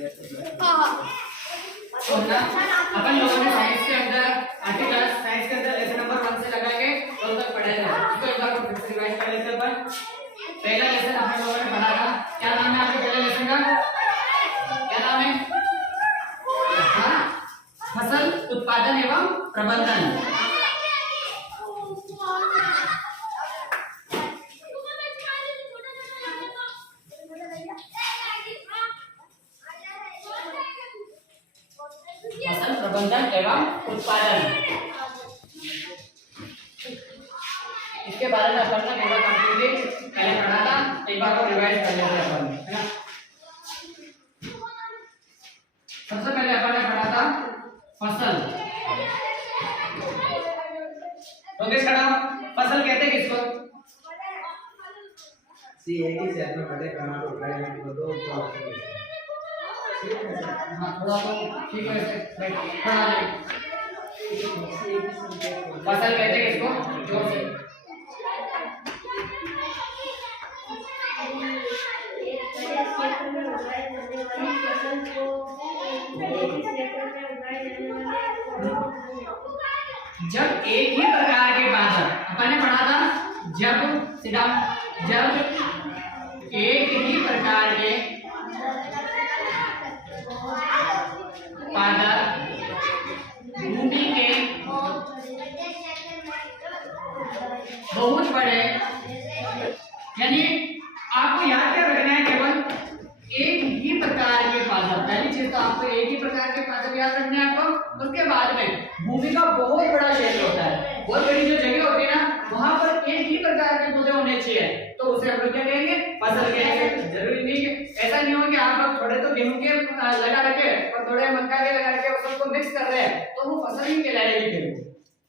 तो ना अपन लोगों ने साइंस के अंदर आर्टिकल साइंस के अंदर लेसन नंबर 1 से लगा के 12 तक पढ़ा है। इसको एक बार फिर से रिवाइज कर लेते हैं अपन। पहला लेसन अपन लोगों ने पढ़ा था, क्या नाम है आपके पहले लेसन का? क्या नाम है? हाँ, फसल उत्पादन एवं प्रबंधन। फसल प्रबंधन एवं उत्पादन, इसके बारे में अपन ने कंप्लीटली पहले पढ़ा था। एक बार को रिवाइज कर लेते हैं अपन, है ना। सबसे पहले अपन ने पढ़ा था फसल। तो किस खड़ा फसल कहते हैं किसको? सी एक ही सेट में पढ़े कमाल उठाए हैं दो हाँ थोड़ा तो ठीक है बैठ खड़ा ले। फसल कहते हैं किसको? जोर से। जब एक ही प्रकार के बादल, अपन ने पढ़ा था जब एक ही प्रकार के बादल भूमि के बहुत बड़े, यानी आपको याद क्या रखना है, केवल एक ही प्रकार के बादल। पहली चीज तो आपको एक ही प्रकार के बादल याद रखने हैं आपको। उसके बाद में भूमि का बहुत बड़ा क्षेत्र होता है, बहुत बड़ी जो जगह होती है ना, वहां पर एक ही प्रकार के पौधे होने चाहिए, तो उसे हम लोग क्या कहेंगे? फसल कहेंगे। जरूरी नहीं है, ऐसा नहीं हो कि आप लोग थोड़े तो गेहूं के लगा रखे और थोड़े मक्का के लगा रखे और सबको मिक्स कर रहे हैं, तो वो फसल ही कहलाएगी। फिर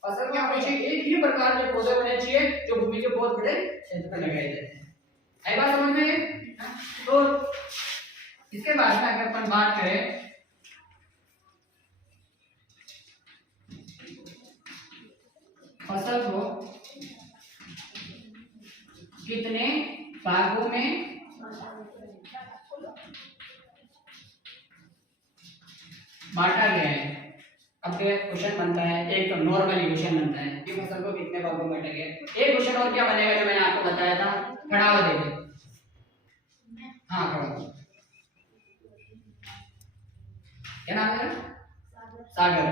फसल में हमेशा एक ही प्रकार के पौधे होने चाहिए जो भूमि के बहुत बड़े क्षेत्र पर लगाए जाते हैं। आई बात समझ में? तो इसके बाद में अगर अपन बात करें फसल को कितने भागों में बांटा गया है। अब क्वेश्चन बनता है, एक तो नॉर्मली क्वेश्चन बनता है कि फसल को कितने भागों में बांटा गया है। एक क्वेश्चन और क्या बनेगा जो मैंने आपको बताया था, खड़ा हो देखिए। हाँ खड़ा हो, क्या नाम है? सागर।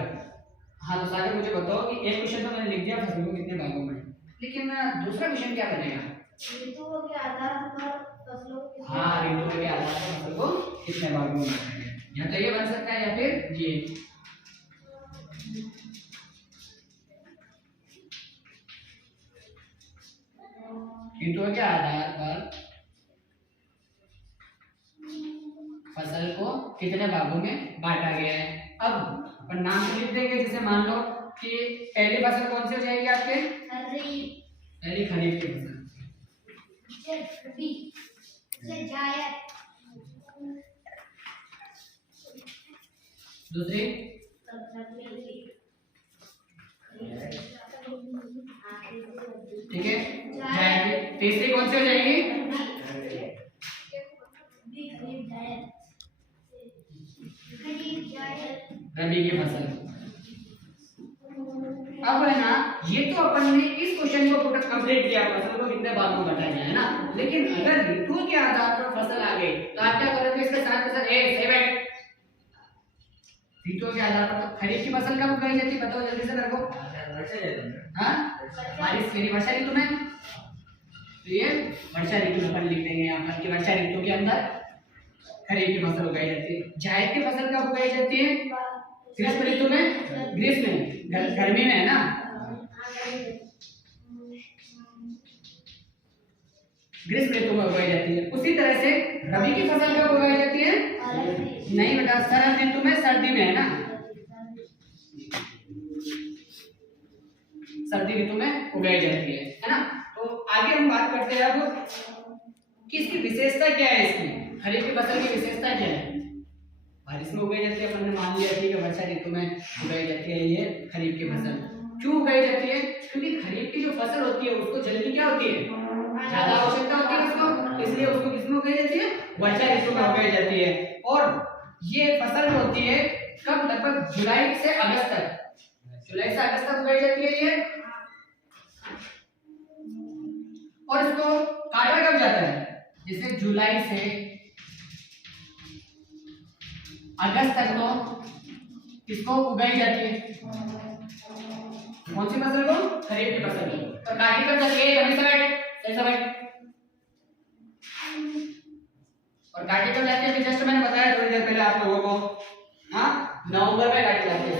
हाँ तो सागर मुझे बताओ कि एक क्वेश्चन तो मैंने लिख दिया फसल को कितने भागों में, लेकिन दूसरा क्वेश्चन क्या बनेगा? ऋतुओं के आधार पर फसलों को हाँ ऋतुओं के आधार पर फसल को कितने भागों में बांटा गया, या तो ये बन सकता है या फिर ये। ऋतुओं के आधार पर फसल को कितने भागों में बांटा गया है। अब अपन नाम से लिख देंगे, जैसे मान लो कि पहली फसल कौन सी हो जाएगी आपके? पहली खरीफ की फसल। दूसरी ठीक है जाएगी। तीसरी कौन सी हो जाएगी? रबी की फसल। अब है ना, ये तो अपन ने इस क्वेश्चन को पूरा कंप्लीट किया, फसल को कितने भागों में बांटा गया है ना। लेकिन अगर ऋतु के आधार पर फसल आ गई तो आप क्या करोगे? इसके साथ के साथ ऋतु के आधार पर तो खरीफ की फसल कब उगाई जाती है बताओ जल्दी से मेरे को। हाँ बारिश मेरी वर्षा ऋतु में, तो ये वर्षा ऋतु में अपन लिख देंगे यहाँ पर कि वर्षा ऋतु के अंदर खरीफ की फसल उगाई जाती है। जायद की फसल कब उगाई जाती है? ग्रीष्म ऋतु में, ग्रीष्म में गर्मी में है ना। ग्रीष्म ऋतु में उगाई जाती है। उसी तरह से रबी की फसल कब उगाई जाती है? नहीं बेटा, शरद ऋतु में, सर्दी में है ना, सर्दी ऋतु में उगाई जाती है ना। तो आगे हम बात करते हैं अब कि इसकी विशेषता क्या है। इसकी खरीफ की फसल की विशेषता क्या है? बारिश में उगाई जाती है, अपन ने मान लिया ठीक है, वर्षा ऋतु में उगाई जाती है ये खरीफ की फसल। क्यों उगाई जाती है? क्योंकि खरीफ की जो फसल होती है उसको जल की क्या होती है? ज्यादा आवश्यकता होती है उसको, इसलिए उसको किसमें उगाई जाती है? वर्षा ऋतु में उगाई जाती है। और ये फसल जो होती है कब, लगभग जुलाई से अगस्त तक, जुलाई से अगस्त तक उगाई जाती है ये। और इसको काटा कब जाता है, जैसे जुलाई से अगस्त तक तो इसको उगाई जाती है। कौन सी फसल को, खरीफ की फसल को। और काटी कब जाती है, कभी समय और काटी कब जाती है, जस्ट मैंने बताया थोड़ी देर पहले आप लोगों को। हाँ, नवंबर में काटी जाती है।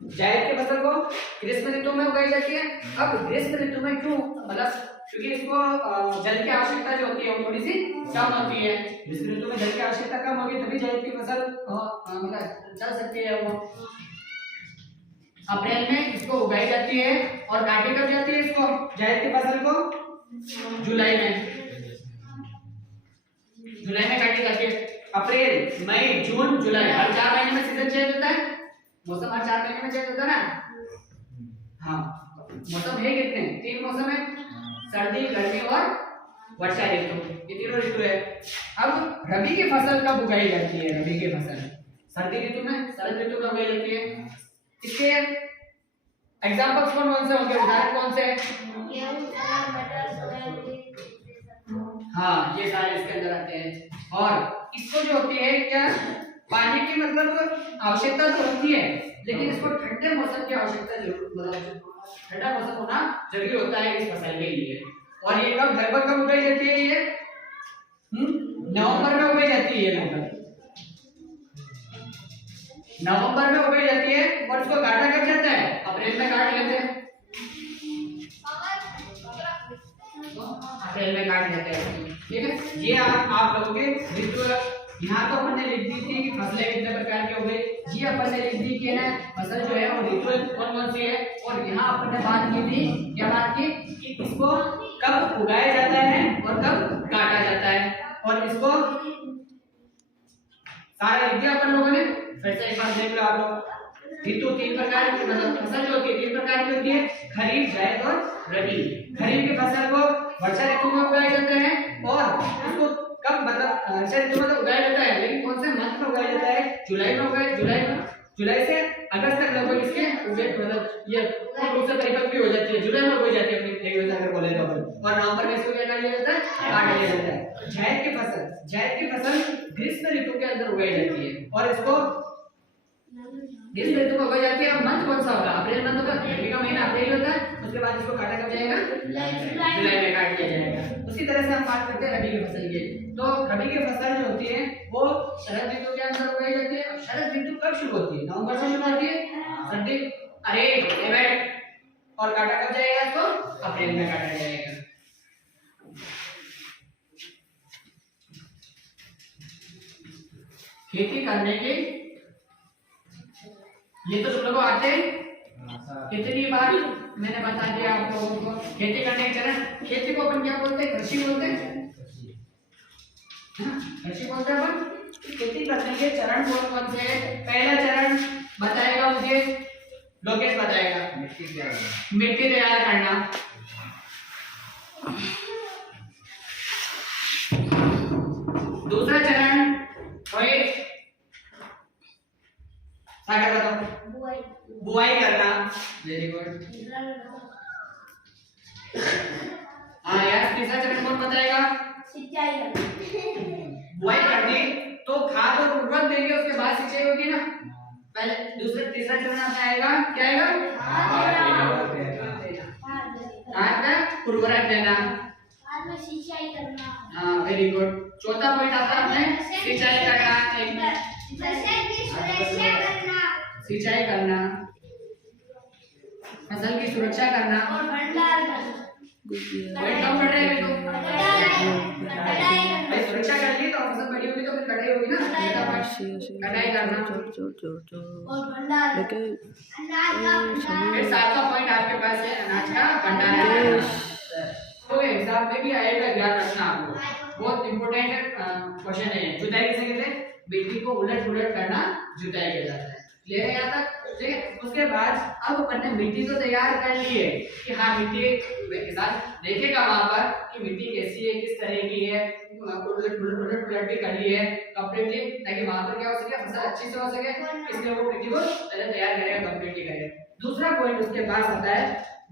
जायद की फसल को ग्रीष्म ऋतु में उगाई जाती है। अब ग्रीष्म ऋतु में क्यों, मतलब क्योंकि इसको जल की आवश्यकता जो होती है वो थोड़ी सी कम होती है। ग्रीष्म ऋतु में जल की आवश्यकता कम होगी तभी जायद की फसल मतलब चल सकती है। वो अप्रैल में इसको उगाई जाती है और काटी कब जाती है इसको, जायद की फसल को जुलाई में काटी जाती है। अप्रैल, मई, जून, जुलाई, हर 4 महीने में सीजन चेंज होता है। मौसम हर 4 महीने में चेंज होता है ना। हाँ, मौसम है कितने, 3 मौसम है, सर्दी, गर्मी और वर्षा ऋतु, ये तीनों ऋतु है। अब रबी की फसल कब उगाई जाती है, रबी की फसल सर्दी ऋतु में, शरद ऋतु में उगाई जाती है। इसके एग्जांपल्स कौन कौन से होंगे, उदाहरण कौन से हैं? गेहूं, चना, मटर, सोयाबीन। हाँ, ये सारे इसके अंदर आते हैं। और इसको जो होती है क्या, पानी की मतलब आवश्यकता तो होती है, लेकिन इसको ठंडे मौसम की आवश्यकता जरूर, मतलब ठंडा मौसम होना जरूरी होता है इस फसल के लिए। और ये कब, लगभग कब उगाई जाती है ये, नवंबर में उगाई जाती है। नवंबर में उगाई जाती है और इसको काटा कब जाता है, अप्रैल में काट लेते हैं। अप्रैल में काट लेते हैं, ठीक है। ये आप लोगों के ऋतु, यहाँ तो अपन ने लिख दी थी कि फसलें कितने प्रकार की हो गई। ये अपन ने लिख दी कि ना फसल जो है वो ऋतु कौन कौन सी है। और यहाँ अपन ने बात की थी, क्या बात की कि इसको कब उगाया जाता है और कब काटा जाता है। और इसको सारा लिख दिया अपन लोगों ने। फिर से एक बार देख लो आप लोग। ऋतु 3 प्रकार की, मतलब फसल जो होती है 3 प्रकार की होती है, खरीफ, जायद और रबी। खरीफ की फसल को वर्षा ऋतु में उगाया जाता है और इसको कब, मतलब वर्षा ऋतु में उगाया जाता है, लेकिन कौन से मंथ में उगाया जाता है, जुलाई में उगाया, जुलाई से अगस्त तक लगभग इसके मतलब ये पूर्ण रूप से परिपक्व हो जाती है, जुलाई में उगाई जाती है अपनी एक वजह अगर बोले तो। और नवंबर में इसको क्या कर लिया जाता है, काट लिया जाता है। जायद की फसल ग्रीष्म ऋतु के अंदर उगाई जाती है और इसको ग्रीष्म ऋतु में उगाई जाती है। अब मंथ कौन सा होगा, अप्रैल मंथ होगा, गर्मी का महीना अप्रैल होता है। उसके बाद इसको काटा कब जाएगा, जुलाई में काट लिया जाएगा। उसी तरह से हम बात करते हैं रबी की फसल की। तो रबी की फसल जो होती है वो शरद ऋतु के अंदर उगाई जाती है। शरद ऋतु कब शुरू होती है, नवंबर से शुरू होती है। सर्दी, अरे और काटा कब जाएगा इसको, अप्रैल में काटा जाएगा। खेती करने के ये तो तुम लोगों को आते कितनी बार मैंने बता दिया आप लोगों को। खेती करने के चरण, खेती को अपन क्या बोलते हैं, कृषि बोलते हैं, कृषि बोलते हैं अपन। खेती करने के चरण कौन कौन से हैं? पहला चरण बताएगा मुझे लोकेश बताएगा, मिट्टी तैयार करना। दूसरा चरण सागर बताओ, बुआई करना। Very good. हाँ यार, तीसरा चरण कौन बताएगा, सिंचाई बुआई करनी तो खाद और उर्वरक देंगे, उसके बाद सिंचाई होगी ना। पहले दूसरा तीसरा चरण आएगा, क्या आएगा, खाद में उर्वरक देना, बाद में सिंचाई करना। हाँ वेरी गुड। चौथा पॉइंट आता है अपने सिंचाई करना, सिंचाई करना, फसल की सुरक्षा करना और भंडारण भाई सुरक्षा कर ली तो फसल बड़ी होगी तो फिर कटाई होगी ना, कटाई करना और भंडारण। फिर सातवां पॉइंट आपके पास है अनाज का भंडारण। तो एग्जाम में भी आएगा, ध्यान रखना आप लोग, बहुत इंपॉर्टेंट क्वेश्चन है। जुताई किसे कहते हैं, मिट्टी को उलट पुलट करना जुताई कहलाता है। ले यहाँ तक ठीक है। उसके बाद अब अपन ने मिट्टी तो तैयार कर ली है कि हाँ मिट्टी किसान देखेगा वहां पर कि मिट्टी कैसी है, किस तरह की है, उलट भी कर ली है कंप्लीटली, ताकि वहां पर क्या हो सके, फसल अच्छी से हो सके, इसलिए वो मिट्टी को पहले तैयार करेगा, कंप्लीटली करेगा। दूसरा पॉइंट उसके बाद आता है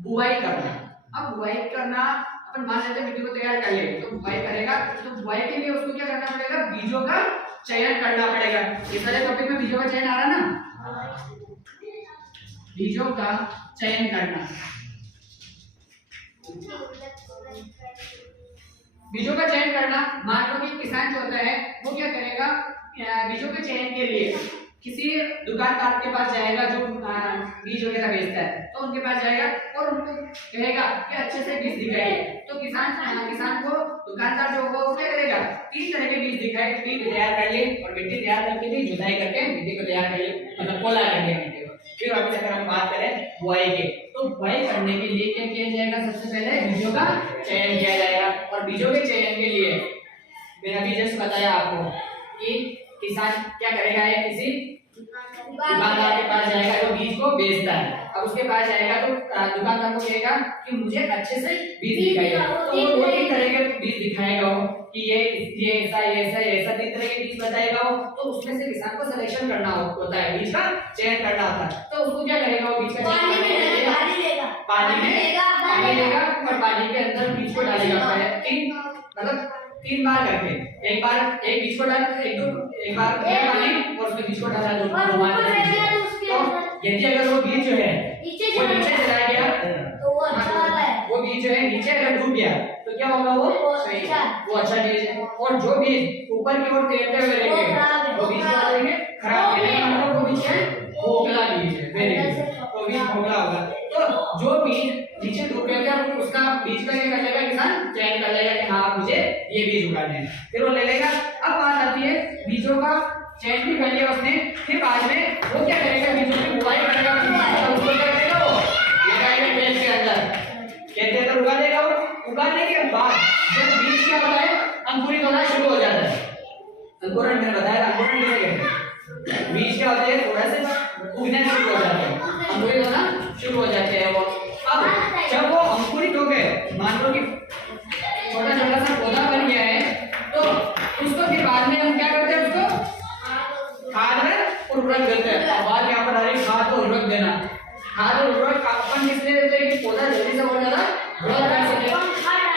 बुआई करना। अब बुआई करना, अपन मान लेते हैं मिट्टी को तैयार कर लिए तो बुआई करेगा, तो बुआई के लिए उसको क्या करना पड़ेगा, बीजों का चयन करना पड़ेगा। इस वाले टॉपिक में बीजों का चयन आ रहा ना, बीजों का चयन करना। बीजों का चयन करना, मान लो कि किसान जो होता है वो क्या करेगा, बीजों के चयन के लिए किसी दुकानदार के पास जाएगा जो बीज वगैरह बेचता है, तो उनके पास जाएगा और उनको कहेगा कि अच्छे से बीज दिखाइए। तो किसान को दुकानदार जो होगा वो क्या करेगा, 3 तरह के बीज दिखाए, बीज तैयार कर लिए और मिट्टी तैयार करके भी जुताई करके मिट्टी को तैयार कर लिए, मतलब पोला करके मिट्टी को। फिर वापस अगर हम बात करें बुआई के, तो बुआई करने के लिए क्या किया जाएगा, सबसे पहले बीजों का चयन किया जाएगा। और बीजों के चयन के लिए मैंने अभी जस्ट बताया आपको कि किसान क्या करेगा, है किसी दुकानदार के पास जाएगा जो बीज को बेचता है। अब उसके पास जाएगा तो दुकानदार को कहेगा कि मुझे अच्छे से बीज दिखाइए, तो वो 2-3 तरह के बीज दिखाएगा वो कि ये ऐसा 3 तरह के बीज बताएगा वो। तो उसमें से किसान को सिलेक्शन करना होता है, बीज का चयन करना होता है। तो उसको क्या करेगा, वो बीज का चयन पानी लेगा और पानी के अंदर बीज को डालेगा, मतलब 3 बार करके, एक बीज को डाल, एक बार पानी और उसमें बीज को डाला, तो यदि अगर वो बीज जो है वो नीचे चला गया, वो बीज जो है नीचे अगर डूब गया तो क्या होगा, वो अच्छा बीज है। और जो बीज ऊपर की ओर तैरते हुए रहेंगे वो बीज क्या रहेंगे, खराब रहेंगे, मतलब वो बीज है खोखला बीज है, वेरी गुड, वो बीज खोखला होगा। तो जो बीज नीचे डूब गया था उसका बीज का क्या कर लेगा, किसान चयन कर लेगा कि हाँ मुझे ये बीज उगाने हैं, फिर वो ले लेगा। अब बात आती है बीजों का चयन भी कर लिया उसने, फिर बाद में वो क्या करेगा, बीजों की बुआई करेगा, उसको क्या करेगा, वो लगाएगा खेत के अंदर, खेत के अंदर उगा देगा। वो उगाने के बाद जब बीज क्या होता है, अंकुरित होना शुरू हो जाता है। अंकुरण मैंने बताया, अंकुरण किसे कहते हैं, बीज क्या होते हैं थोड़ा से उगने शुरू हो जाते हैं, अंकुरित होना शुरू हो जाते हैं वो। अब जब वो अंकुरित हो गए, मान लो कि छोटा सा पौधा बन गया है, तो उसको फिर बाद में हम क्या करते हैं, उसको खाद और उर्वरक देते हैं। और बात यहाँ पर आ रही है खाद और उर्वरक देना। खाद और उर्वरक अपन किसलिए देते हैं कि पौधा जल्दी से बहुत ज्यादा ग्रोथ कर सके।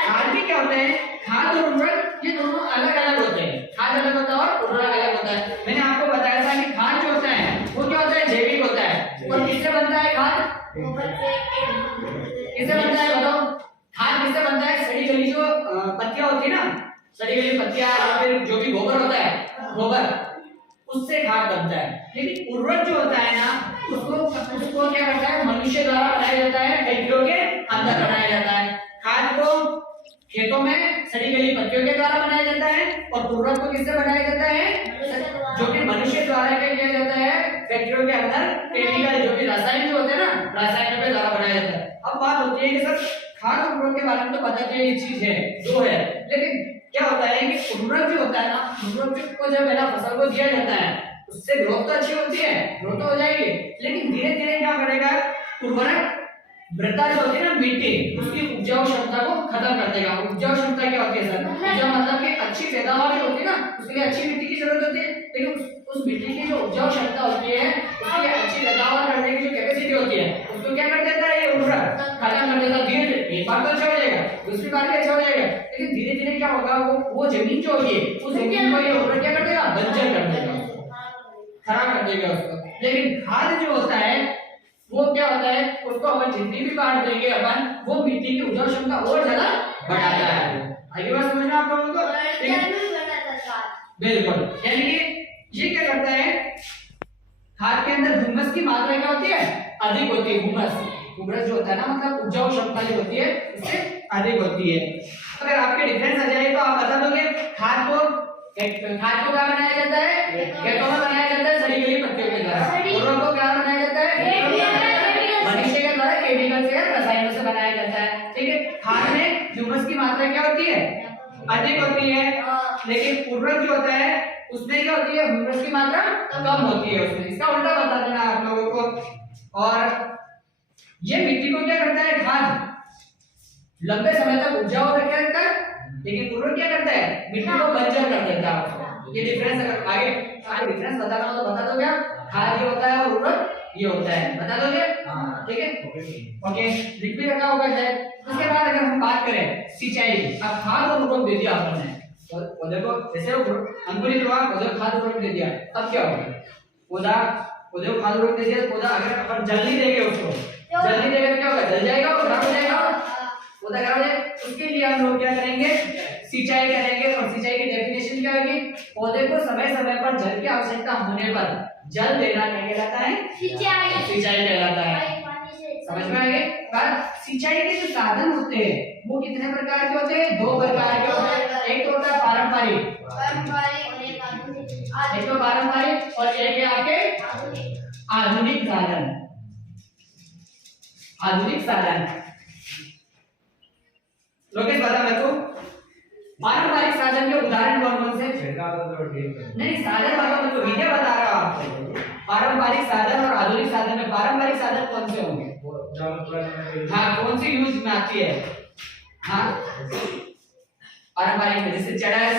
खाद भी क्या होते हैं, खाद और उर्वरक ये दोनों अलग अलग होते हैं, खाद अलग होता है और उर्वरक अलग होता है। मैंने आपको बताया था कि खाद जो होता है वो क्या होता है, जैविक होता है। और किससे बनता है खाद, किससे बनता है बताओ, खाद किससे बनता है, सड़ी गली जो पत्तियां होती है ना, सड़ी गली पत्तियां या फिर जो भी गोबर होता है, गोबर, उससे खाद बनता है। लेकिन उर्वरक जो होता है ना, उसको क्या करता है, मनुष्य द्वारा बनाया जाता है, फैक्ट्रियों के अंदर बनाया जाता है। खाद को खेतों में सड़ी गली पत्तियों के द्वारा बनाया जाता है, और उर्वरक को किससे बनाया जाता है, जो कि मनुष्य द्वारा किया जाता है, फैक्ट्रियों के अंदर केमिकल जो भी रासायनिक जो होते हैं ना, रासायनिक के द्वारा बनाया जाता है। अब बात होती है कि सर खाद और उर्वरक के बारे में तो पता है ये चीज है, दो है, लेकिन क्या होता है कि उर्वरक जो होता है ना, उर्वरक को जब है ना फसल को दिया जाता है, उससे ग्रोथ तो अच्छी होती है, ग्रोथ तो हो जाएगी, लेकिन धीरे धीरे क्या करेगा, उर्वरक मृदा जो होती है ना, मिट्टी, उसकी उपजाऊ क्षमता को खत्म कर देगा। उपजाऊ क्षमता क्या होती है सर, उपजाऊ मतलब कि अच्छी पैदावार जो होती है ना, उसके लिए अच्छी मिट्टी की जरूरत होती है, लेकिन उस मिट्टी की जो उपजाऊ क्षमता होती है, उसके लिए अच्छी पैदावार करने की जो कैपेसिटी होती है, उसको क्या कर देता है ये उर्वरक, खत्म कर देता है। धीरे धीरे एक बार तो अच्छा हो जाएगा, दूसरी बार भी अच्छा हो जाएगा, लेकिन धीरे धीरे क्या होगा, वो जमीन जो होगी, उस जमीन को ये उर्वरक क्या कर देगा, बंजर कर देगा, खराब कर देगा उसको। लेकिन खाद जो होता है वो क्या होता है, उसको अपन जितनी भी काट देंगे अपन, वो मिट्टी की उपजाऊ क्षमता और ज्यादा बढ़ाता है। आगे बात समझना आप लोगों को, बिल्कुल। यानी कि ये क्या करता है, खाद के अंदर ह्यूमस की मात्रा क्या होती है, अधिक होती है। ह्यूमस जो होता है ना, मतलब उपजाऊ क्षमता जो होती है उससे अधिक होती है। अगर आपके डिफरेंस आ जाए तो आप बता दोगे, खाद को क्या बनाया जाता है, खेतों में बनाया जाता है सड़ी गली पत्तियों के द्वारा। उर्वरक को क्या बनाया जाता है, मनुष्य के द्वारा केमिकल से, रसायनों से बनाया जाता है। ठीक है, खाद में ह्यूमस की मात्रा क्या होती है, अधिक होती है, लेकिन उर्वरक जो होता है उसमें क्या होती है, ह्यूमस की मात्रा कम होती है उसमें। इसका उल्टा बता देना आप लोगों को, और ये मिट्टी को क्या करता है, खाद लंबे समय तक उपजाऊ रखा रहता है, लेकिन उर्वरक क्या करता है, मिट्टी को बंजर कर देता है। ये डिफरेंस अगर आगे डिफरेंस बताना हो तो बता दो क्या, खाद ये होता है और उर्वरक ये होता है, बता दोगे? ठीक है, ओके, लिख भी रखा होगा शायद। उसके बाद अगर हम बात करें सिंचाई की, अब खाद और उर्वरक दे दिया आपने, तो देखो जैसे अंकुरित हुआ, पौधे खाद उर्वरक दे दिया, अब क्या होगा, पौधे को खाद उर्वरक दे दिया, पौधा अगर अपन जल नहीं देंगे उसको, जल नहीं देंगे तो क्या होगा, जल जाएगा और खराब हो जाएगा, पौधा खराब हो जाएगा। उसके लिए हम लोग क्या करेंगे, सिंचाई करेंगे। और सिंचाई की डेफिनेशन क्या होगी, पौधे को समय समय पर जल की आवश्यकता होने पर जल देना क्या कहलाता है, सिंचाई कहलाता है। समझ में आ गए? पर सिंचाई के जो साधन होते हैं वो कितने प्रकार के होते हैं, 2 प्रकार के होते हैं। एक तो होता है पारंपरिक, एक तो पारंपरिक और एक है आपके आधुनिक साधन। आधुनिक साधन लोकेश बता मेरे को, पारंपरिक साधन के उदाहरण कौन कौन से? नहीं, साधन वाला मैं तो विधि बता रहा हूं आपको। पारंपरिक साधन और आधुनिक साधन में पारंपरिक साधन कौन से होंगे? हाँ, कौन सी यूज में आती है? हाँ, पारंपरिक में जैसे चड़स,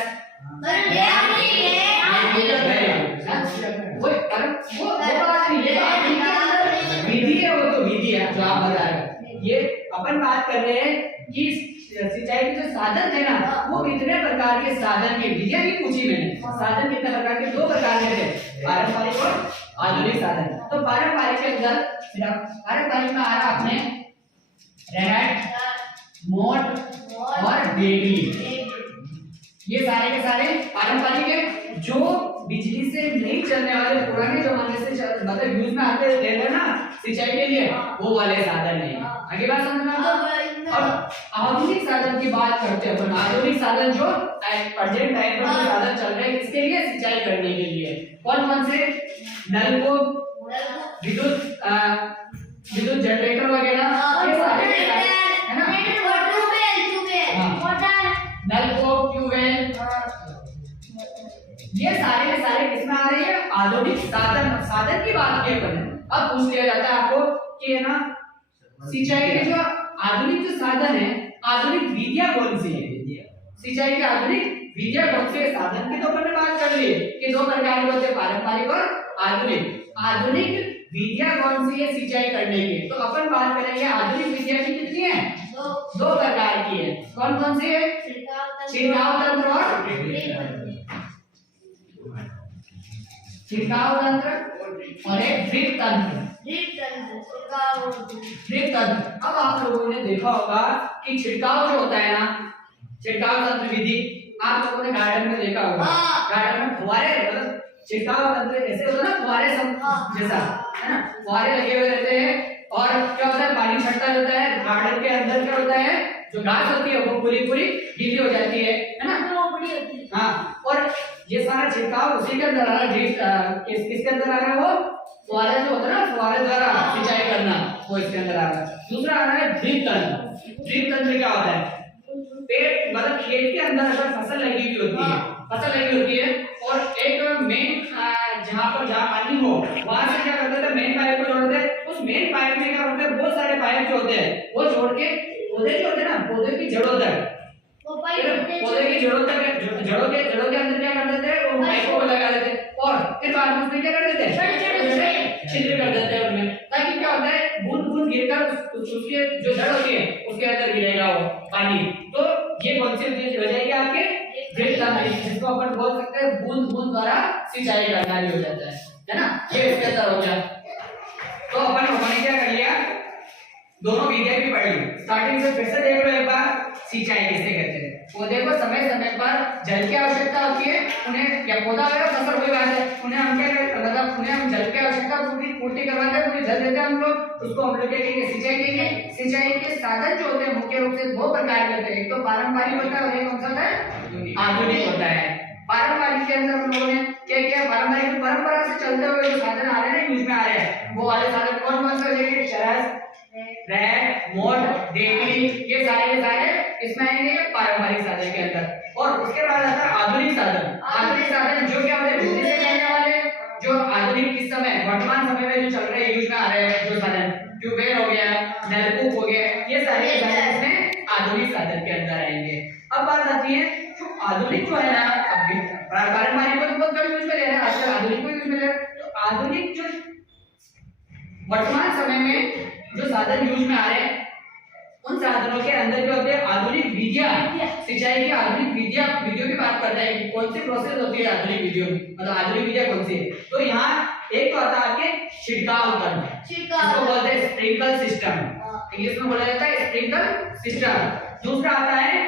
वो बात नहीं, विधि है, वो तो विधि है जो आप बता रहे हो। ये अपन बात कर रहे हैं कि सिंचाई के जो साधन थे ना, वो कितने प्रकार के साधन के, विधियां भी पूछी मैंने, साधन कितने प्रकार के, 2 प्रकार के थे, पारंपरिक और आधुनिक साधन। तो पारंपरिक के अंदर पारंपरिक में आ रहा आपने रेहट, मोट और डेगली, ये सारे के सारे पारंपरिक है, जो बिजली से नहीं चलने वाले, पुराने जमाने से मतलब यूज में आते थे ना सिंचाई के लिए, वो वाले साधन है। आगे बात समझ में आपको? अब आधुनिक साधन की बात करते हैं अपन। आधुनिक साधन जो प्रेजेंट टाइम पर जो साधन चल रहे हैं किसके लिए, सिंचाई करने के लिए। कौन कौन से? नलकूप, विद्युत जनरेटर वगैरह, ये सारे है ना, नलकूप, ट्यूबवेल, ये सारे के सारे किसमें आ रहे हैं, आधुनिक साधन। साधन की बात की अपन अब पूछ लिया जाता है आपको कि है ना, सिंचाई के जो आधुनिक जो साधन है, आधुनिक विधियां कौन सी है, सिंचाई के आधुनिक विधियां कौन सी है? साधन की तो अपन ने बात कर ली कि 2 प्रकार के होते हैं, पारंपरिक और आधुनिक। आधुनिक विधियां कौन सी है सिंचाई करने की? तो अपन बात करेंगे आधुनिक विधियां की कितनी है, 2 प्रकार की है। कौन कौन सी है? छिड़काव तंत्र और छिड़काव तंत्र और एक ड्रिप तंत्र। ड्रिप तंत्र, अब आप लोगों ने देखा होगा कि छिड़काव जो होता है ना, छिड़काव तंत्र विधि आप लोगों ने गार्डन में देखा होगा। गार्डन में फुहारे, मतलब छिड़काव तंत्र ऐसे होता है ना, फुहारे सब जैसा है ना, फुहारे लगे हुए रहते हैं और क्या होता है, पानी छटता रहता है। गार्डन के अंदर क्या होता है, जो घास होती है वो पूरी पूरी गीली हो जाती है ना। हाँ, और ये सारा छिड़काव उसी के अंदर आ रहा है। किसके अंदर आ रहा है? वो फुहारे जो होता है ना, फुहारे द्वारा सिंचाई करना, वो इसके अंदर आ रहा है। दूसरा आ रहा है ड्रिप तंत्र। ड्रिप तंत्र क्या होता है? पेड़ मतलब खेत के अंदर अगर फसल लगी हुई होती है, फसल लगी होती है और एक मेन जहाँ पानी हो वहां से क्या करते थे, मेन पाइप को जोड़ते हैं। उस मेन पाइप में क्या होता है, बहुत सारे पाइप जो होते हैं वो जोड़ के पौधे जो होते हैं ना, पौधे की जड़ों तक, पौधे की जड़ों तक, जड़ों के अंदर क्या कर देते हैं, वो पाइपों को लगा देते हैं और फिर बाद में उसमें क्या कर देते हैं, छिद्र कर देते हैं उनमें, ताकि क्या होता है, बूंद बूंद गिरकर उसकी जो जड़ होती है उसके अंदर गिरेगा वो पानी। तो ये कौन सी हो जाएगी आपके ड्रिप तंत्र, जिसको अपन बोल सकते हैं बूंद बूंद द्वारा सिंचाई करना भी हो जाता है ना। ये इसके अंदर हो गया। तो अपन लोगों ने क्या कर लिया, दोनों विधियां भी पढ़ ली। स्टार्टिंग से फिर से देख लो एक बार, सिंचाई किसे कहते हैं? पौधे को समय समय पर जल की आवश्यकता होती है, उन्हें या पौधा अगर फसल हुई बात है, उन्हें हम क्या मतलब उन्हें हम जल की आवश्यकता पूर्ति करवाते हैं, उन्हें जल देते हैं हम लोग, उसको हम लोग क्या कहेंगे, सिंचाई कहेंगे। सिंचाई के साधन जो होते हैं मुख्य रूप से 2 प्रकार के होते हैं, एक तो पारंपरिक होता है और एक कौन सा होता है, आधुनिक होता है। पारंपरिक के अंदर हम लोगों ने क्या किया, पारंपरिक परंपरा से चलते हुए जो साधन आ रहे हैं यूज में आ रहे हैं, वो वाले साधन कौन कौन से हो जाएंगे, चरस, रेहट, मोट, डेगली, ये सारे के सारे इसमें आएंगे पारंपरिक साधन के अंदर। और उसके बाद आता है आधुनिक साधन। आधुनिक साधन जो क्या होते हैं, बिजली से चलने वाले, जो आधुनिक इस समय वर्तमान समय में जो चल रहे यूज में आ रहे हैं जो साधन, ट्यूबवेल हो गया, नलकूप हो गया, ये सारे के सारे इसमें आधुनिक साधन के अंदर आएंगे। अब बात आती है जो आधुनिक जो है ना, अभी पारंपरिक को तो बहुत कम यूज में ले रहे हैं, आजकल आधुनिक को यूज में ले रहे हैं। तो आधुनिक जो वर्तमान समय में जो साधन यूज में आ रहे हैं उन साधनों के अंदर जो होते हैं आधुनिक विधियां, सिंचाई की आधुनिक विधियों की बात करते हैं कि कौन सी प्रोसेस होती है आधुनिक विधियों में, मतलब आधुनिक विधियां कौन सी है। तो यहाँ एक तो आता है आपके छिड़काव तंत्र, जिसको बोलते हैं स्प्रिंकल सिस्टम, इंग्लिश में बोला जाता है स्प्रिंकल सिस्टम। दूसरा आता है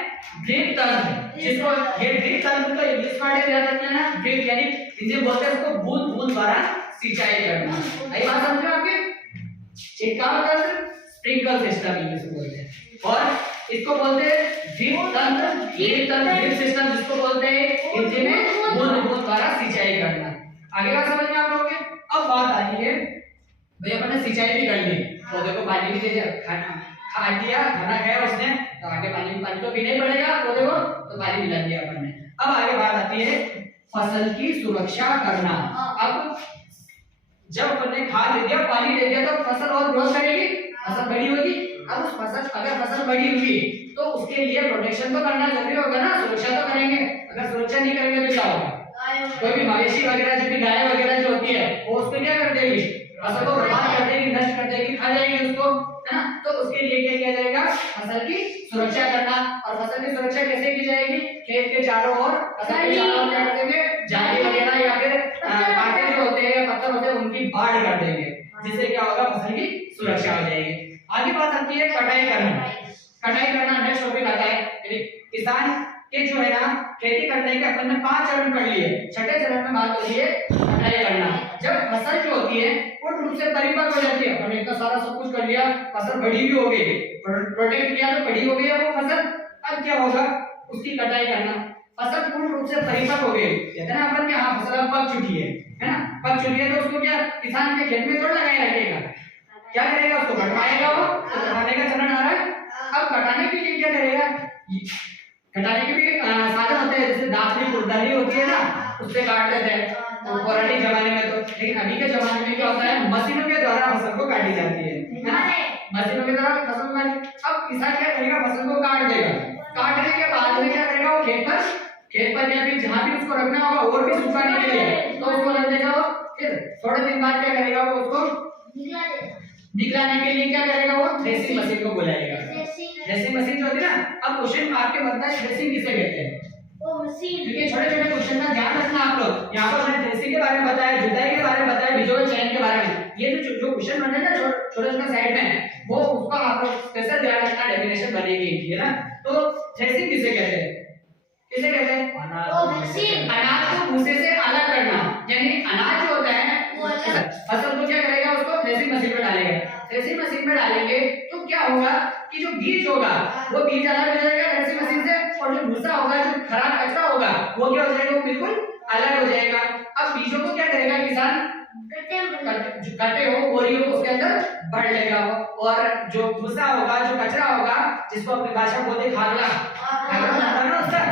ड्रिप तंत्र, जिसको ये ड्रिप तंत्र तो इंग्लिश वर्ड है, याद रखना ना, ड्रिप यानी इसे बोलते हैं उसको बूंद बूंद द्वारा सिंचाई करना। आई बात समझो आपके, छिड़काव तंत्र स्प्रिंकल सिस्टम इंग्लिश में बोलते हैं, और इसको बोलते हैं ड्रिप तंत्र, ड्रिप सिस्टम जिसको बोलते हैं हिंदी में बूंद बूंद द्वारा सिंचाई करना। आगे बात समझ में आप लोगों के। अब बात आती है भाई अपन ने सिंचाई भी कर ली, पौधे को पानी भी दे दिया, खाद दिया, खाना खाया उसने, तो आगे पानी तो पीना ही पड़ेगा पौधे को, तो पानी मिला दिया अपन ने। अब आगे बात आती है फसल की सुरक्षा करना। अब जब अपन ने खाद दे दिया, पानी दे दिया, तो फसल और ग्रोथ करेगी, फसल बड़ी होगी। अब उस फसल, अगर फसल बड़ी हुई तो उसके लिए प्रोटेक्शन तो करना जरूरी होगा ना, सुरक्षा तो करेंगे। अगर सुरक्षा नहीं करेंगे तो क्या होगा, कोई भी मवेशी वगैरह जो भी गाय वगैरह जो होती है वो उसको क्या कर देगी, फसल को बर्बाद कर देगी, नष्ट कर देगी, खा जाएगी उसको, है ना। तो उसके लिए क्या किया जाएगा, फसल की सुरक्षा करना। और फसल की सुरक्षा कैसे की जाएगी, खेत के चारों ओर, फसल के चारों ओर क्या कर देंगे, जाली वगैरह या फिर कांटे जो होते हैं, पत्थर होते हैं, उनकी बाढ़ कर देंगे, जिससे क्या होगा, फसल की सुरक्षा हो जाएगी। आगे बात आती है कटाई करना। कटाई करना नेक्स्ट टॉपिक आता है। किसान के जो है ना, खेती करने के अपन ने 5 चरण कर लिए, छठे चरण में बात हो रही है कटाई करना। जब फसल जो होती है पूर्ण रूप से परिपक्व हो जाती है, अपन ने इतना सारा सब कुछ कर लिया, फसल बड़ी भी हो गई, प्रोटेक्ट किया तो बड़ी हो गई है वो फसल। अब क्या होगा, उसकी कटाई करना। फसल पूर्ण रूप से परिपक्व हो गई, कहते हैं ना अपन के, हाँ फसल अब पक चुकी है ना, पक चुकी है, तो उसको क्या किसान के खेत में थोड़ा लगाए रखेगा, क्या करेगा, उसको कटवाएगा। वो तो कटाने का चरण आ रहा है। अब कटाने के लिए क्या करेगा, कटाने के भी साधन होते हैं, जैसे दातरी कुल्हाड़ी होती है ना, उससे काट देते हैं पुराने जमाने में तो। लेकिन अभी के जमाने में क्या होता है, मशीनों के द्वारा फसल को काटी जाती है ना, मशीनों के द्वारा फसल को। अब किसान क्या करेगा, फसल को काट देगा, काटने के बाद में क्या करेगा, वो खेत पर या फिर जहाँ भी उसको रखना होगा और भी सुखाने के लिए तो उसको रख देगा। फिर थोड़े दिन बाद क्या करेगा, वो उसको निकालने के लिए क्या करेगा, वो थ्रेसिंग मशीन को बुलाएगा। थ्रेसिंग मशीन जो होती है ना, अब क्वेश्चन आपके बनता है थ्रेसिंग किसे कहते हैं, वो मशीन। क्योंकि छोटे-छोटे क्वेश्चन का ध्यान रखना आप लोग। यहाँ पर मैंने थ्रेसिंग के बारे में बताया, जुताई के बारे में बताया, बीजों के चयन के बारे में। ये जो क्वेश्चन बने ना छोटे-छोटे साइड में, वो उसका आप लोग स्पेशल ध्यान रखना, डेफिनेशन बनेगी है ना। तो थ्रेसिंग किसे कहते हैं, किसे कहते हैं, अनाज को भूसे से अलग करना। यानी अनाज जो होता है फसल को क्या करेगा, उसको थ्रेसिंग मशीन में डालेगा। थ्रेसिंग मशीन में डालेंगे तो क्या होगा कि जो बीज होगा वो बीज अलग हो जाएगा थ्रेसिंग मशीन से, और जो भूसा होगा, जो खराब कचरा होगा, वो क्या हो जाएगा, वो बिल्कुल अलग हो जाएगा। अब बीजों को क्या करेगा किसान, कटे हो बोरी हो उसके अंदर भर लेगा, और जो भूसा होगा, जो कचरा होगा, जिसको अपनी भाषा में बोलते खागला,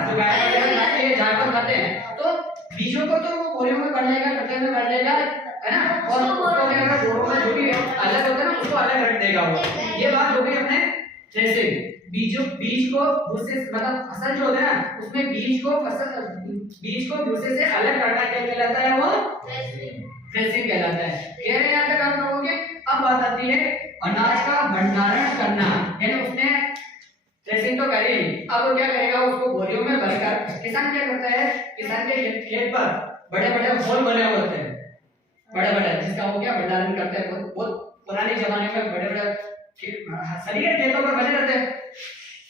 जो गाय वगैरह खाते हैं, जानवर खाते हैं, तो बीजों को तो वो बोरियों में भर लेगा, कट्टे में भर लेगा, है ना, और उसको क्या करेगा, बोरों में जो भी अलग होता है ना, उसको अलग रख देगा वो। ये बात हो गई अपने थ्रेसिंग। बीज को भूसे, मतलब फसल जो होता है ना, उसमें बीज को भूसे से अलग करना क्या कहलाता है, वो थ्रेसिंग कहलाता है। कह रहे हैं यहाँ तक आप लोगों के। अब बात आती है अनाज का भंडारण करना, यानी उसने थ्रेसिंग तो करी, अब वो क्या करेगा, उसको बोरियों में भरकर। किसान क्या करता है, किसान के खेत पर बड़े-बड़े होल बने हुए होते हैं, बड़े-बड़े, जिसका वो क्या भंडारण करते हैं। बहुत पुराने जमाने में बड़े-बड़े सभी के खेतों पर बने रहते हैं,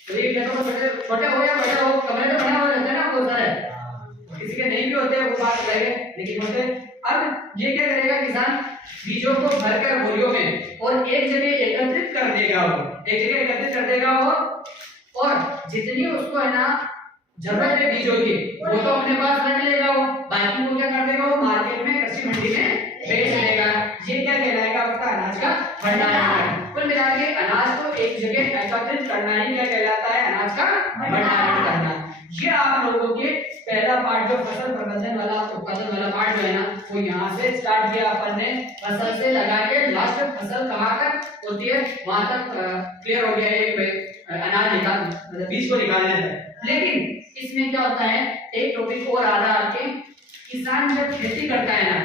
सभी के खेतों पर छोटे हो या बड़े हो, कमरे में बने हुए रहते हैं ना बहुत सारे, किसी के नहीं भी होते, वो बात अलग है, लेकिन होते। अब ये क्या करेगा किसान, बीजों को भरकर बोरियों में और एक जगह एकत्रित कर देगा, वो एक जगह एकत्रित कर देगा वो, और जितनी उसको है ना जरूरत है बीजों की, वो तो अपने पास रख लेगा वो, बाकी को क्या कर देगा, वो मार्केट में, कृषि मंडी में बेच देगा। ये क्या कहलाएगा, उसका अनाज का भंडारण। कुल मिला के अनाज को एक जगह एकत्रित करना ही क्या कहलाता है, अनाज का भंडारण करना। ये आप लोगों के पहला पहला पार्ट जो फसल प्रबंधन वाला उत्पादन वाला पार्ट जो है ना वो यहाँ से स्टार्ट किया अपन ने, फसल से लगा के लास्ट फसल कहाँ तक होती है वहां तक क्लियर हो गया एक अनाज निकाल मतलब बीज को निकालने तक। लेकिन इसमें क्या होता है, एक टॉपिक और आ रहा है आपके, किसान जब खेती करता है ना,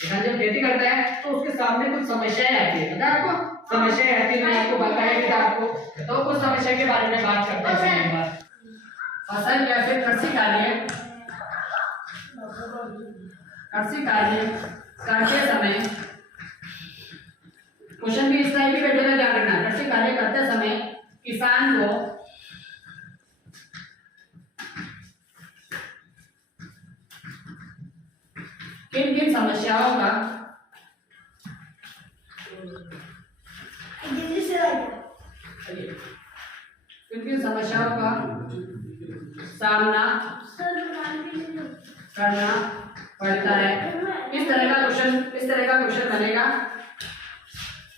किसान जब खेती करता है तो उसके सामने कुछ समस्याएं आती है, पता है आपको? समस्याएं आती है, मैंने आपको बताया कि आपको, तो कुछ समस्या के बारे में बात करते हैं एक बार। फसल कैसे कृषि कार्य करते समय, क्वेश्चन भी इस टाइप की बैठे ध्यान रखना, कृषि कार्य करते समय किसान को किन किन समस्याओं का सामना करना पड़ता है। इस तरह का क्वेश्चन बनेगा,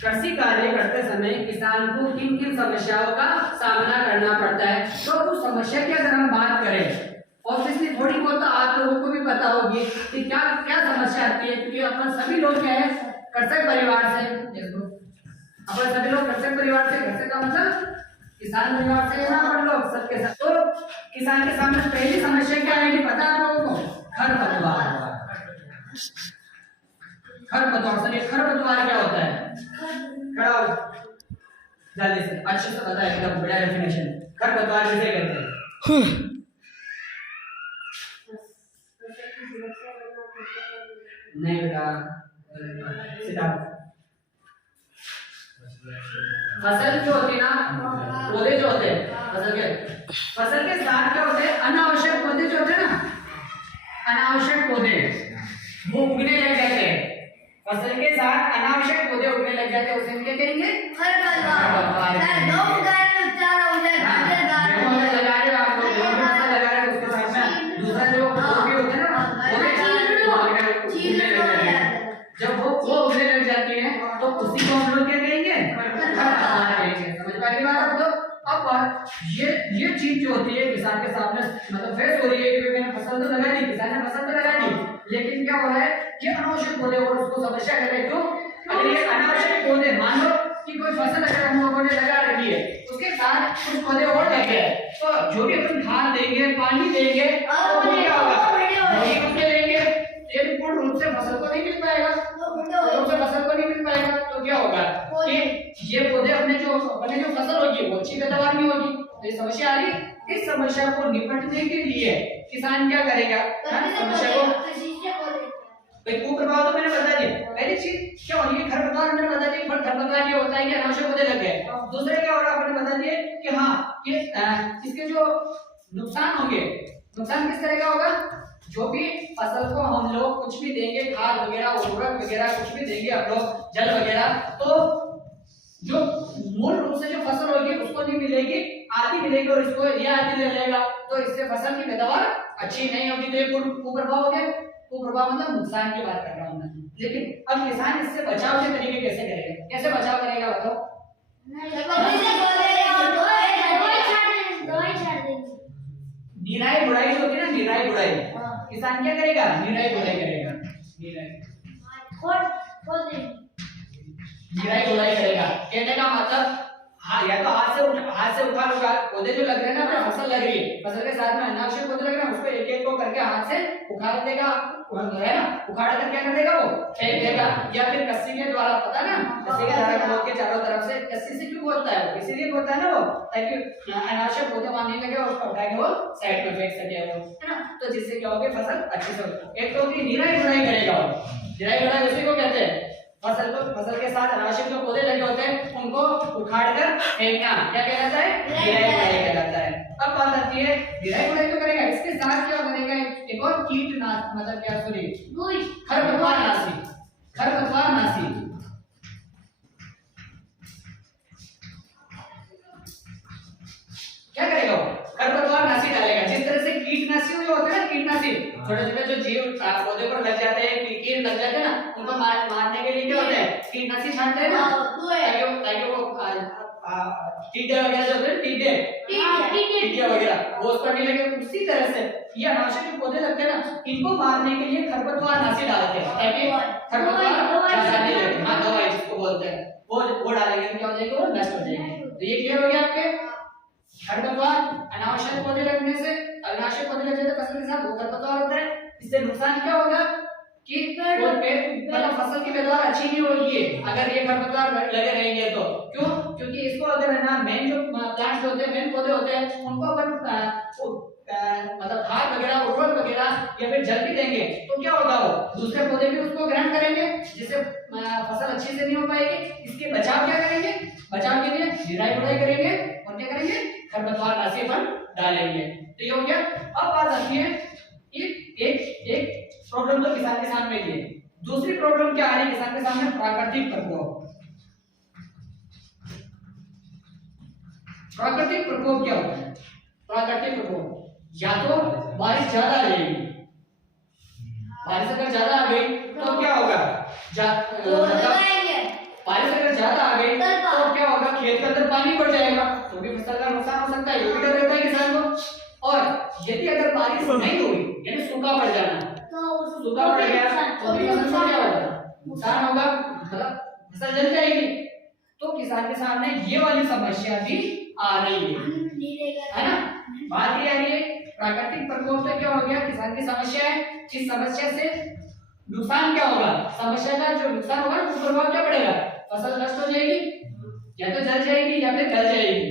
कृषि कार्य करते समय किसान को किन किन समस्याओं का सामना करना पड़ता है। तो उस समस्या की अगर हम बात करें, ऑब्वियसली थोड़ी बहुत तो आप लोगों को भी पता होगी कि क्या क्या समस्या आती है, क्योंकि अपन सभी लोग क्या है कृषक परिवार से, देखो अपन सभी लोग कृषक परिवार से, कृषक का मतलब किसान परिवार से ना अपन लोग सबके साथ। तो किसान के सामने पहली समस्या क्या है पता है आप लोगों को? खरपतवार। खरपतवार क्या होता है? खड़ा हो जल्दी से, अच्छे से पता है, एकदम बढ़िया डेफिनेशन। खरपतवार किसे कहते हैं? नहीं बेटा, सीधा फसल जो होती है ना, पौधे जो होते हैं फसल के साथ क्या होते हैं, अनावश्यक पौधे जो होते हैं ना, अनावश्यक पौधे वो उगने लग जाते हैं। फसल के साथ अनावश्यक पौधे उगने लग जाते हैं, उसे क्या कहेंगे? खरपतवार। लगा रहे हो आप लोग, लगा रहे हो, उसके साथ में दूसरा जो पौधे होते हैं ना, जब वो उगने लग जाती है तो उसी को हम लोग क्या कहेंगे? खरपतवार कहेंगे। समझ में आ गई बात आपको? अब ये चीज जो होती है किसान के सामने मतलब फेस हो रही है कि मैंने फसल तो लगा दी, किसान ने फसल तो लगा दी, लेकिन क्या हो रहा है कि अनावश्यक पौधे और उसको समस्या कर रहे हैं। क्यों? अगर ये अनावश्यक पौधे, मान लो कि कोई फसल अगर हम लोगों ने लगा रखी है, उसके साथ कुछ पौधे और लग गए, तो जो भी अपन खाद देंगे, पानी देंगे, तो क्या होगा? वही उसके लेंगे, ये पूर्ण रूप से फसल को नहीं मिल पाएगा, फसल को नहीं मिल पाएगा। तो क्या होगा कि ये पौधे अपने जो फसल होगी वो अच्छी पैदावार नहीं होगी। तो ये समस्या आ रही। इस समस्या को निपटने के लिए किसान क्या करेगा? समस्या को कुप्रभाव तो मैंने बता दिया। पहली चीज क्या होगी? खरपतवार मैंने बता दिया, पर खरपतवार ये होता है कि अनावश्यक पौधे लग गए। दूसरे क्या हो रहा है, आपने बता दिए कि हाँ ये इसके जो नुकसान होंगे, नुकसान किस तरह का होगा? जो भी फसल को हम लोग कुछ भी देंगे, खाद वगैरह, उर्वरक वगैरह कुछ भी देंगे हम लोग, जल वगैरह, तो जो मूल रूप से जो फसल होगी उसको नहीं मिलेगी, आधी मिलेगी और इसको ये आधी ले लेगा, तो इससे फसल की पैदावार अच्छी नहीं होगी। तो ये कुप्रभाव हो गया। कुप्रभाव मतलब नुकसान की बात कर रहा हूं मैं। लेकिन अब किसान इससे बचाव के तरीके कैसे करेगा? कैसे बचाव करेगा बताओ? निराई गुड़ाई होती है ना, निराई गुड़ाई, किसान क्या करेगा? निराई गुड़ाई करेगा। निराई गुड़ाई करेगा कहने का मतलब हाँ, या तो हाथ से उठा पौधे जो लग रहे हैं ना, फसल लग रही है, फसल के साथ में अनावश्यक पौधे लग रहे हैं, उसको एक एक को करके हाथ से उखाड़ देगा, है ना, उखाड़ कर क्या कर देगा? वो फेंक देगा, या फिर कस्सी के द्वारा, पता ना, कस्सी के द्वारा खोद के चारों तरफ से, कस्सी से क्यों खोदता है वो? इसीलिए खोदता है ना वो, ताकि अनावश्यक पौधे वहां नहीं लगे और उसको उठा के वो साइड में फेंक सके वो, है ना। तो जिससे क्या होगी? फसल अच्छे से होगी। एक तो निराई गुड़ाई करेगा। निराई गुड़ाई उसी को कहते हैं, फसल के साथ अनावश्यक जो पौधे लगे होते हैं उनको उखाड़ कर फेंकना, क्या कहलाता है? निराई गुड़ाई कहलाता है। अब बात आती है निराई गुड़ाई तो करेगा, इसके साथ क्या करेगा? एक और कीटनाशक, मतलब क्या? सॉरी, खरपतवार नाशी। खरपतवार नाशी क्या करेगा? वो खरपतवार नाशी डालेगा। जिस तरह से कीटनाशी जो होते हैं ना, कीटनाशी छोटे छोटे जो जीव पौधे पर लग जाते हैं, कीट लग जाते हैं ना, उनको मारने के लिए क्या होता है? कीटनाशी छांटते हैं ना, ताकि वो टीडे वगैरह जो होते हैं टीडिया वगैरह वो उस पर नहीं लगे। उसी तरह से ये अनावश्यक जो पौधे लगते हैं ना, इनको मारने के लिए खरपतवार नाशी डालते हैं ताकि खरपतवार ज्यादा नहीं लगे। हाँ, दवाई जिसको बोलते हैं वो डालेंगे तो क्या हो जाएगा, वो नष्ट हो जाएंगे। तो ये क्लियर हो गया आपके। खरपतवार अनावश्यक पौधे लगने से, अनावश्यक पौधे लग जाते हैं फसल के साथ, वो खरपतवार होता है। इससे नुकसान क्या होगा कि वो मतलब फसल की पैदावार अच्छी नहीं होगी अगर ये खरपतवार लगे रहेंगे तो। क्यों? क्योंकि इसको अगर है ना मेन जो प्लांट्स होते हैं, मेन पौधे होते हैं, उनको अपन मतलब खाद वगैरह, उर्वरक वगैरह या फिर जल भी देंगे तो क्या होगा, वो दूसरे पौधे भी उसको ग्रहण करेंगे, जिससे फसल अच्छे से नहीं हो पाएगी। इसके बचाव क्या करेंगे, बचाव के लिए निराई गुड़ाई करेंगे और क्या करेंगे, खरपतवार नाशी अपन डालेंगे। तो ये हो गया। अब बात आती है एक प्रॉब्लम तो किसान के सामने ही है। दूसरी प्रॉब्लम क्या आ रही है किसान के सामने, प्राकृतिक प्रकोप। प्राकृतिक प्रकोप क्या होता है? प्राकृतिक प्रकोप या तो बारिश ज्यादा आ जाएगी, बारिश अगर ज्यादा आ गई तो क्या होगा, बारिश अगर ज्यादा आ गई तो क्या होगा, खेत के अंदर पानी बढ़ जाएगा तो भी फसल का नुकसान हो सकता है, ये भी डर रहता है किसान को। और यदि अगर बारिश नहीं हुई यानी सूखा पड़ जाना, सूखा पड़ गया तो भी नुकसान क्या होगा, नुकसान होगा, मतलब फसल जल जाएगी। तो किसान के सामने ये वाली समस्या भी आ रही है ना। बात ये आ रही है प्राकृतिक प्रकोप से क्या हो गया, किसान की समस्या है। इस समस्या से नुकसान क्या होगा, समस्या का जो नुकसान होगा उसका प्रभाव क्या पड़ेगा, फसल नष्ट हो जाएगी, या तो जल जाएगी या फिर गल जाएगी।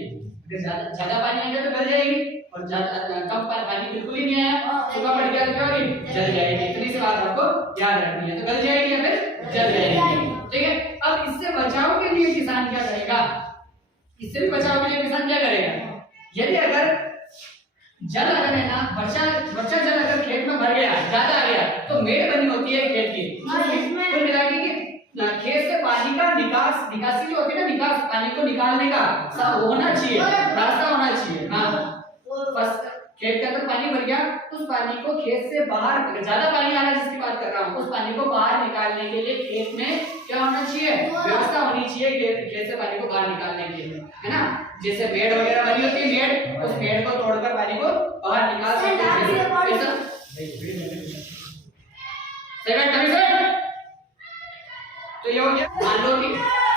अगर ज्यादा पानी आएगा तो गल जाएगी, और कम पानी बिल्कुल ही नहीं आया, सूखा पड़ गया तो क्या होगी, जल जाएगी। इतनी सी बात आपको याद रखनी है, तो गल जाएगी या फिर जल जाएगी। ठीक है। अब इससे बचाव के लिए किसान क्या करेगा, इससे भी बचाव के लिए किसान क्या करेगा, यदि अगर जल अगर है ना, वर्षा जल अगर खेत में भर गया, ज्यादा आ गया, तो मेड़ बनी होती है खेत की, तो मिला के खेत से पानी का निकासी जो होती है ना, निकास, पानी को निकालने का सब होना चाहिए, रास्ता होना चाहिए। हाँ, बस खेत के अंदर पानी भर गया, उस पानी को खेत से बाहर, अगर ज्यादा पानी आ रहा है जिसकी बात कर रहा हूँ, उस पानी को बाहर निकालने के लिए खेत में क्या होना चाहिए, व्यवस्था होनी चाहिए खेत से पानी को बाहर निकालने के लिए, है ना। जैसे मेड़ वगैरह बनी होती है, मेड़, उस मेड़ को तोड़कर पानी को बाहर निकाल सकते हैं। तो ये हो गया। मान लो कि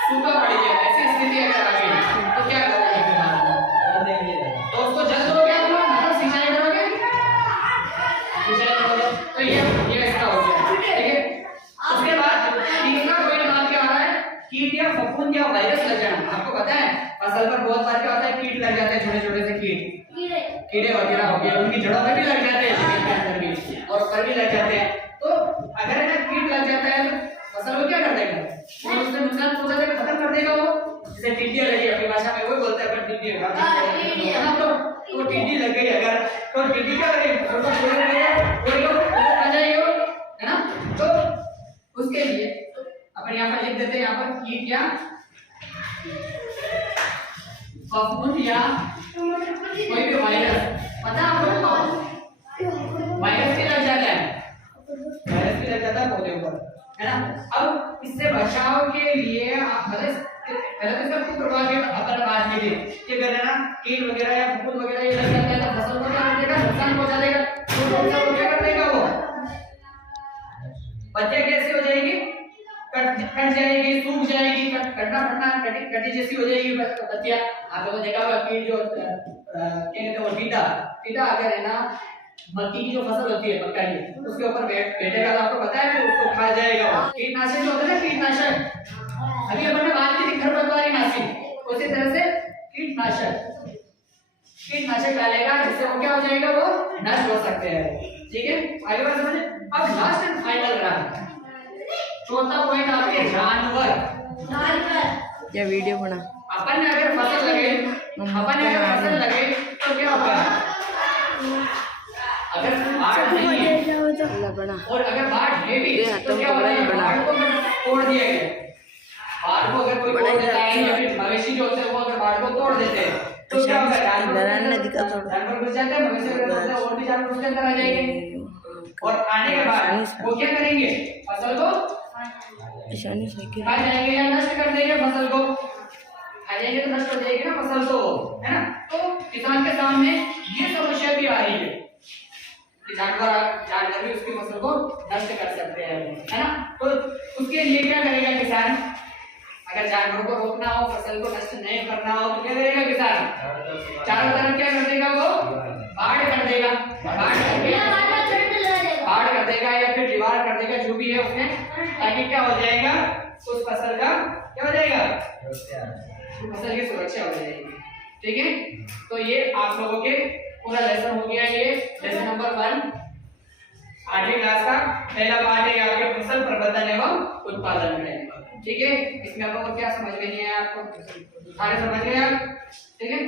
सूखा पड़ गया, ऐसी स्थिति अगर आ गई तो क्या करोगे, तो उसको जल दोगे, मतलब सिंचाई करोगे, तो ये इसका हो गया। ठीक है। उसके बाद तीसरा पॉइंट बात क्या आ रहा है, कीट या फफूंद या वायरस लग जाना। आपको पता है फसल पर बहुत बार क्या होता है, कीट लग जाते हैं, छोटे छोटे से कीड़े वगैरह हो गए, उनकी जड़ों में भी लग जाते हैं, जमीन के अंदर भी और ऊपर भी लग जाते हैं। तो अगर है ना कीट लग जाता है तो फसल को क्या कर देगा, वो उससे नुकसान पहुंचा देगा, खत्म कर देगा। वो जैसे टिड्डी लगी, अपनी भाषा में वो बोलते हैं पर टिड्डी है ना, तो टिड्डी लग गई अगर, तो टिड्डी क्या करेगी, फसल को छोड़ देगा, वो आ जाएगी, है ना। तो उसके लिए अपन यहाँ पर लिख देते हैं, यहाँ पर कीट या फफूंद या कोई भी वायरस, पता है आपको, वायरस भी लग जाता है, वायरस भी लग जाता है पौधे ऊपर, है ना। अब इससे बचाव के लिए पहले तो इसका कुप्रभाव के अपन बात की थी कि अगर है ना कीट वगैरह या फफूंद वगैरह ये लग जाता है तो फसल को क्या कर देगा, नुकसान पहुंचा देगा। तो फसल को क्या कर देगा, वो पत्तियां कैसी हो जाएगी, कट जाएगी, सूख जाएगी, कटी जैसी हो जाएगी पत्तियां। आपने देखा होगा कीट जो क्या कहते हैं, वो टीडा अगर है ना मक्की की जो फसल होती है मक्का की, उसके ऊपर बैठेगा तो आपको पता है कि उसको खा जाएगा। कीटनाशक जो होता है ना, कीटनाशक अभी अपन ने बात की थी, खरपतवारी नाशी, उसी तरह से कीटनाशक डालेगा जिससे वो क्या हो जाएगा, वो नष्ट हो सकते हैं। ठीक है, आगे बात समझे। अब लास्ट एंड फाइनल रहा चौथा पॉइंट आपके जानवर। ये वीडियो बना, अपन ने अगर फसल लगे तो क्या होगा, अगर बाढ़ नहीं है और अगर बाढ़ है भी तो क्या होगा, बाढ़ को तोड़ दिया गया, बाढ़ को अगर कोई तोड़ देता है या फिर मवेशी जो होते हैं वो अगर बाढ़ को तोड़ देते हैं तो क्या होगा, जानवर घुस जाते हैं, मवेशी और भी जानवर उसके अंदर आ जाएंगे, और आने के बाद वो क्या करेंगे, फसल को खा जाएंगे या नष्ट कर देंगे फसल को, आ जाएंगे तो नष्ट हो जाएगी ना फसल, तो है ना। तो किसान के सामने ये समस्या भी आ रही है कि जानवर भी उसकी फसल को नष्ट कर सकते हैं, है ना। तो उसके लिए क्या करेगा किसान, अगर जानवरों को रोकना हो, फसल को नष्ट नहीं करना हो, तो क्या करेगा किसान, चारों तरफ क्या कर देगा, वो बाढ़ कर देगा, बाढ़ कर देगा या फिर दीवार कर देगा, जो भी है उसमें, ताकि क्या हो जाएगा, उस फसल का क्या हो जाएगा, फसल की सुरक्षा हो जाएगी। ठीक है, तो ये आप लोगों के पूरा लेसन हो गया, ये लेसन नंबर 1 8वीं क्लास का पहला पार्ट है आपके फसल प्रबंधन एवं उत्पादन में। ठीक है, इसमें आप लोगों को क्या समझ में नहीं आया, आपको सारे समझ गए आप। ठीक है।